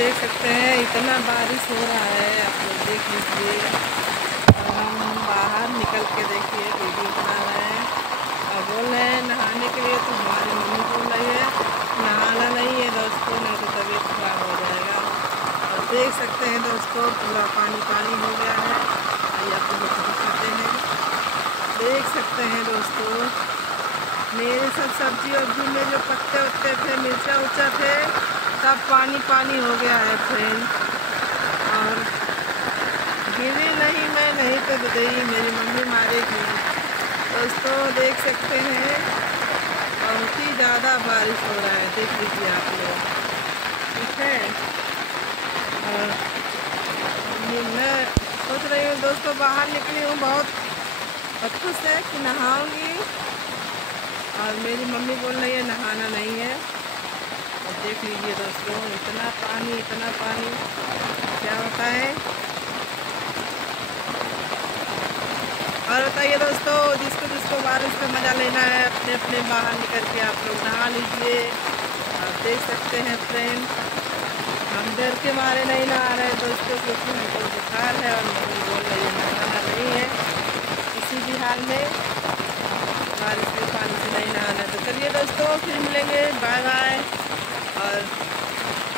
देख सकते हैं इतना बारिश हो रहा है, आप लोग देख लीजिए। और हम बाहर निकल के देखिए वीडियो बना रहे हैं और बोल रहे हैं नहाने के लिए, तो हमारी मम्मी बोल रही है नहाना नहीं है दोस्तों, नहीं तो तबीयत खराब हो जाएगा। और देख सकते हैं दोस्तों पूरा पानी पानी हो गया है। आइए आप लोग को दिखाते हैं, देख सकते हैं दोस्तों मेरे सब सब्जी वब्जी में जो पत्ते वत्ते थे, मिर्चा उर्चा थे, सब पानी पानी हो गया है फ्रेंड। और गिरी नहीं, मैं नहीं तो गई, मेरी मम्मी मारेगी। दोस्तों देख सकते हैं बहुत ही ज़्यादा बारिश हो रहा है, देख लीजिए आप लोग, ठीक है। और मैं सोच रही हूँ दोस्तों, बाहर निकली हूँ बहुत खुश है कि नहाऊंगी, और मेरी मम्मी बोल रही है नहाना नहीं है। और देख लीजिए दोस्तों इतना पानी क्या होता है। और बताइए दोस्तों, जिसको जिसको बारिश का मज़ा लेना है अपने अपने बाहर निकल के आप लोग नहा लीजिए। आप देख सकते हैं फ्रेंड, हम डर के मारे नहीं नहा रहे दोस्तों, क्योंकि हमको बुखार है और मम्मी बोल रही है नहाना नहीं है किसी भी हाल में, बारिश के पानी से नहीं नहाना। तो चलिए दोस्तों फिर मिलेंगे, बाय बाय। और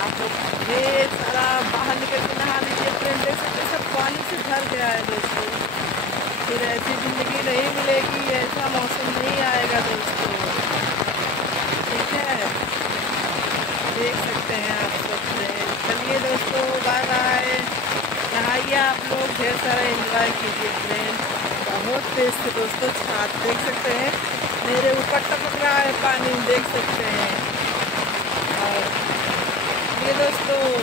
आप लोग ढेर सारा बाहर निकल के नहा लीजिए फ्रेंड, देख सकते सब पानी से भर गया है दोस्तों। फिर ऐसी ज़िंदगी नहीं मिलेगी, ऐसा मौसम नहीं आएगा दोस्तों, ठीक है। देख सकते हैं आप सब फ्रेंड। चलिए दोस्तों बाय बाय, नहाइए आप लोग, ढेर सारा एंजॉय कीजिए फ्रेंड। बहुत तेज से दोस्तों छात देख सकते हैं मेरे ऊपर टपक रहा है पानी, देख सकते हैं। और ये दोस्तों